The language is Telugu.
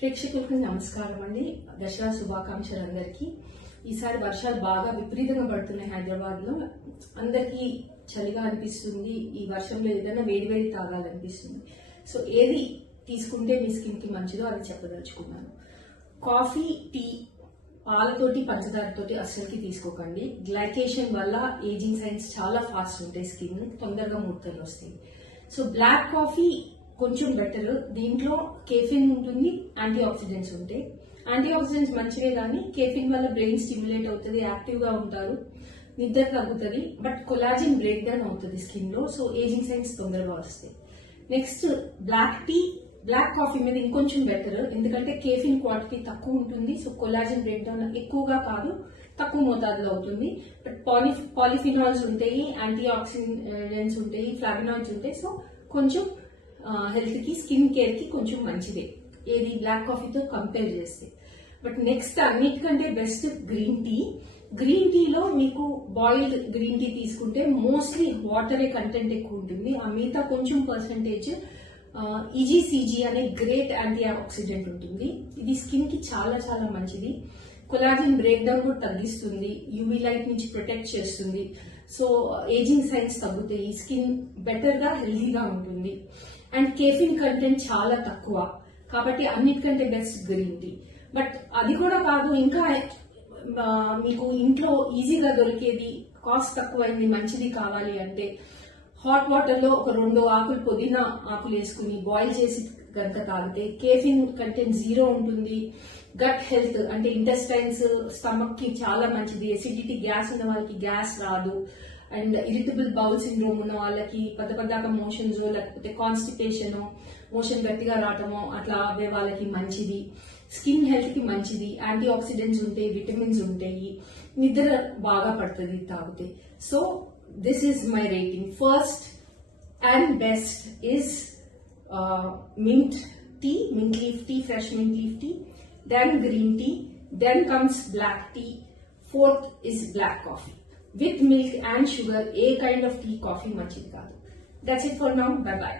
ప్రేక్షకులకు నమస్కారం అండి. దసరా శుభాకాంక్షలు అందరికీ. ఈసారి వర్షాలు బాగా విపరీతంగా పడుతున్నాయి హైదరాబాద్ లో. అందరికీ చలిగా అనిపిస్తుంది. ఈ వర్షంలో ఏదైనా వేడివేడి తాగాలనిపిస్తుంది. సో ఏది తీసుకుంటే మీ స్కిన్ కి మంచిదో అది చెప్పదలుచుకున్నాను. కాఫీ, టీ, పాలతోటి పంచదారతోటి అస్సలకి తీసుకోకండి. గ్లైకేషన్ వల్ల ఏజింగ్ సైన్స్ చాలా ఫాస్ట్ ఉంటాయి, స్కిన్ తొందరగా ముడతలు వస్తాయి. సో బ్లాక్ కాఫీ కొంచెం బెటర్. దీంట్లో కేఫిన్ ఉంటుంది, యాంటీ ఆక్సిడెంట్స్ ఉంటాయి. యాంటీ ఆక్సిడెంట్స్ మంచివే కానీ కేఫిన్ వల్ల బ్రెయిన్ స్టిమ్యులేట్ అవుతుంది, యాక్టివ్ గా ఉంటారు, నిద్ర తగ్గుతుంది. బట్ కొలాజిన్ బ్రేక్ డౌన్ అవుతుంది స్కిన్ లో. సో ఏజింగ్ సైన్స్ తొందరగా వస్తాయి. Next black tea, black coffee మీద ఇంకొంచెం బెటర్, ఎందుకంటే కేఫిన్ క్వాంటిటీ తక్కువ ఉంటుంది. సో కొలాజిన్ బ్రేక్ డౌన్ ఎక్కువగా కాదు, తక్కువ మోతాదులో అవుతుంది. బట్ పాలిఫినాల్స్ ఉంటాయి, యాంటీ ఆక్సిడెంట్స్ ఉంటాయి, ఫ్లావినాయిడ్స్ ఉంటాయి. సో కొంచెం హెల్త్ కి, స్కిన్ కేర్ కి కొంచెం మంచిదే ఏది బ్లాక్ కాఫీతో కంపేర్ చేస్తే. బట్ నెక్స్ట్ అన్నిటికంటే బెస్ట్ గ్రీన్ టీ. గ్రీన్ టీలో మీకు బాయిల్డ్ గ్రీన్ టీ తీసుకుంటే మోస్ట్లీ వాటరే కంటెంట్ ఎక్కువ ఉంటుంది. ఆ మిగతా కొంచెం పర్సంటేజ్ ఈజీసీజీ అనే గ్రేట్ యాంటీ ఆక్సిడెంట్ ఉంటుంది. ఇది స్కిన్ కి చాలా చాలా మంచిది. కొలాజిన్ బ్రేక్ డౌన్ కూడా తగ్గిస్తుంది, యూవీ లైట్ నుంచి ప్రొటెక్ట్ చేస్తుంది. సో ఏజింగ్ సైన్స్ తగ్గుతాయి, స్కిన్ బెటర్ గా హెల్దీగా ఉంటుంది. అండ్ కేఫిన్ కంటెంట్ చాలా తక్కువ, కాబట్టి అన్నిటికంటే బెస్ట్ గ్రీన్ టీ. బట్ అది కూడా కాదు, ఇంకా మీకు ఇంట్లో ఈజీగా దొరికేది, కాస్ట్ తక్కువైంది, మంచిది కావాలి అంటే హాట్ వాటర్ లో ఒక 2 ఆకులు పుదీనా ఆకులు వేసుకుని బాయిల్ చేసి గంట తాగితే కేఫిన్ కంటెంట్ 0 ఉంటుంది. గట్ హెల్త్ అంటే ఇంటెస్టైన్స్, స్టమక్ కి చాలా మంచిది. ఎసిడిటీ, గ్యాస్ ఉన్న వాళ్ళకి గ్యాస్ రాదు. అండ్ ఇరిటబుల్ బౌల్ సిండ్రోమ్ ఉన్న వాళ్ళకి పదపదాక మోషన్స్, లేకపోతే కాన్స్టిపేషన్, మోషన్ గట్టిగా రావటమో అట్లా అవే వాళ్ళకి మంచిది. స్కిన్ హెల్త్ కి మంచిది. యాంటీ ఆక్సిడెంట్స్ ఉంటాయి, విటమిన్స్ ఉంటాయి, నిద్ర బాగా పడుతుంది తాగితే. So this is my rating. First and best is mint tea, mint leaf tea, fresh mint leaf tea, then green tea, then comes black tea, fourth is black coffee. With milk and sugar, a kind of tea, coffee manchidi kaadu. That's it for now. Bye bye.